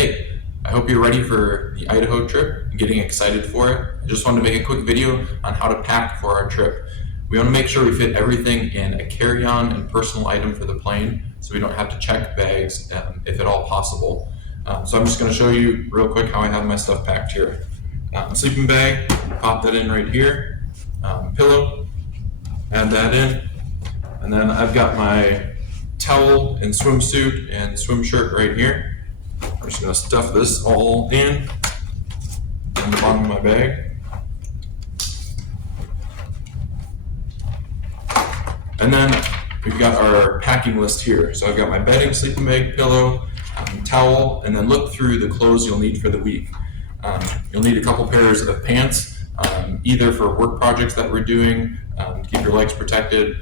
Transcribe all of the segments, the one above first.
Hey, I hope you're ready for the Idaho trip and getting excited for it. I just wanted to make a quick video on how to pack for our trip. We want to make sure we fit everything in a carry-on and personal item for the plane so we don't have to check bags if at all possible. So I'm just going to show you real quick how I have my stuff packed here. Sleeping bag, pop that in right here. Pillow, add that in. And then I've got my towel and swimsuit and swim shirt right here. I'm just going to stuff this all in the bottom of my bag. And then we've got our packing list here. So I've got my bedding, sleeping bag, pillow, towel, and then look through the clothes you'll need for the week. You'll need a couple pairs of pants, either for work projects that we're doing to keep your legs protected,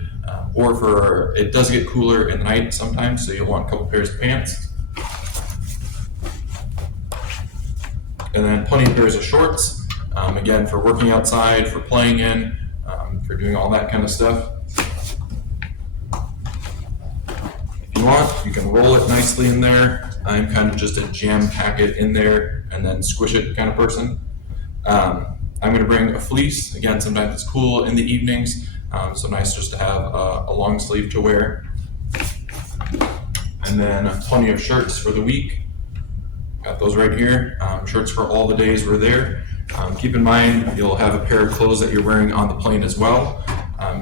or for, it does get cooler at night sometimes, so you'll want a couple pairs of pants. And then plenty of pairs of shorts, again, for working outside, for playing in, for doing all that kind of stuff. If you want, you can roll it nicely in there. I'm kind of just a jam pack it in there and then squish it kind of person. I'm going to bring a fleece. Again, sometimes it's cool in the evenings, so nice just to have a long sleeve to wear. And then plenty of shirts for the week. Got those right here. Shirts for all the days we're there. Keep in mind, you'll have a pair of clothes that you're wearing on the plane as well.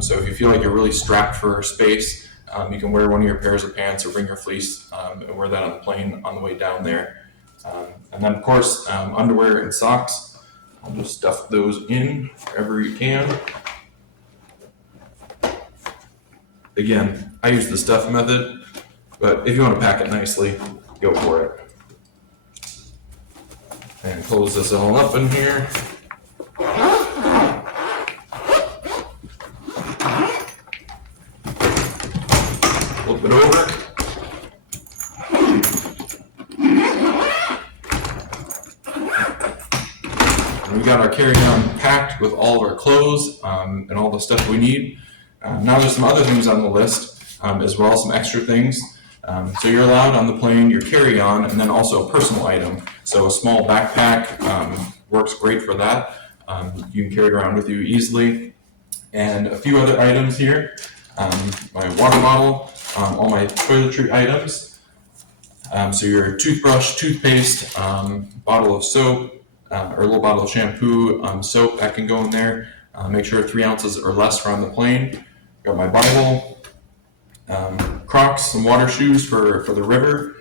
So if you feel like you're really strapped for space, you can wear one of your pairs of pants or bring your fleece and wear that on the plane on the way down there. And then of course, underwear and socks. I'll just stuff those in wherever you can. Again, I use the stuff method, but if you want to pack it nicely, go for it. And close this all up in here. Flip it over. And we got our carry-on packed with all of our clothes and all the stuff we need. Now there's some other things on the list as well, some extra things. So you're allowed on the plane your carry-on and then also a personal item. So a small backpack works great for that. You can carry it around with you easily. And a few other items here. My water bottle, all my toiletry items. So your toothbrush, toothpaste, bottle of soap, or a little bottle of shampoo, soap that can go in there. Make sure 3 ounces or less are on the plane. Got my Bible. Crocs, some water shoes for the river,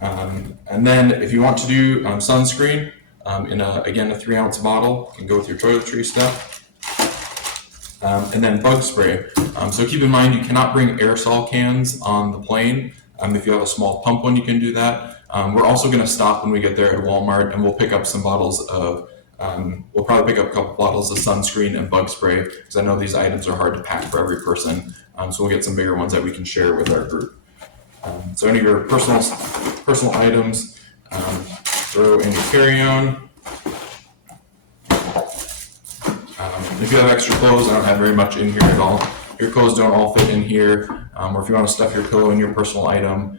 and then if you want to do sunscreen in a 3 ounce bottle, you can go with your toiletry stuff, and then bug spray. So keep in mind you cannot bring aerosol cans on the plane. If you have a small pump one, you can do that. We're also going to stop when we get there at Walmart, and we'll pick up some bottles of we'll probably pick up a couple bottles of sunscreen and bug spray, because I know these items are hard to pack for every person. So we'll get some bigger ones that we can share with our group. So any of your personal items, throw in your carry-on. If you have extra clothes, I don't have very much in here at all. Your clothes don't all fit in here, or if you want to stuff your pillow in your personal item,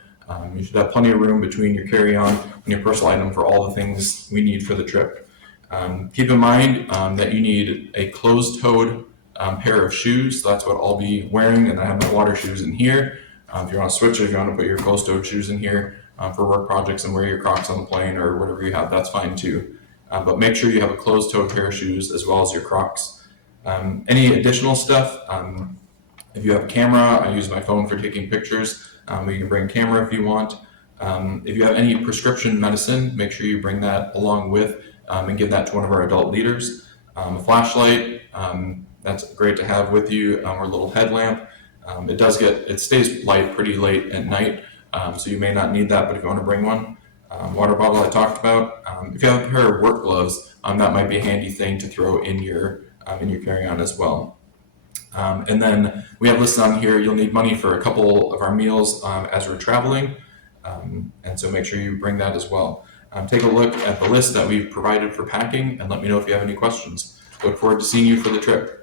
you should have plenty of room between your carry-on and your personal item for all the things we need for the trip. Keep in mind that you need a closed-toed pair of shoes. So that's what I'll be wearing, and I have my water shoes in here. If you want to switch it, if you want to put your closed-toed shoes in here for work projects and wear your Crocs on the plane or whatever you have, that's fine too. But make sure you have a closed-toed pair of shoes as well as your Crocs. Any additional stuff, if you have a camera, I use my phone for taking pictures. You can bring a camera if you want. If you have any prescription medicine, make sure you bring that along with and give that to one of our adult leaders. A flashlight, that's great to have with you, or a little headlamp. It stays light pretty late at night, so you may not need that, but if you want to bring one. Water bottle I talked about. If you have a pair of work gloves, that might be a handy thing to throw in your carry-on as well. And then we have listed on here, you'll need money for a couple of our meals as we're traveling, and so make sure you bring that as well. Take a look at the list that we've provided for packing and let me know if you have any questions. Look forward to seeing you for the trip.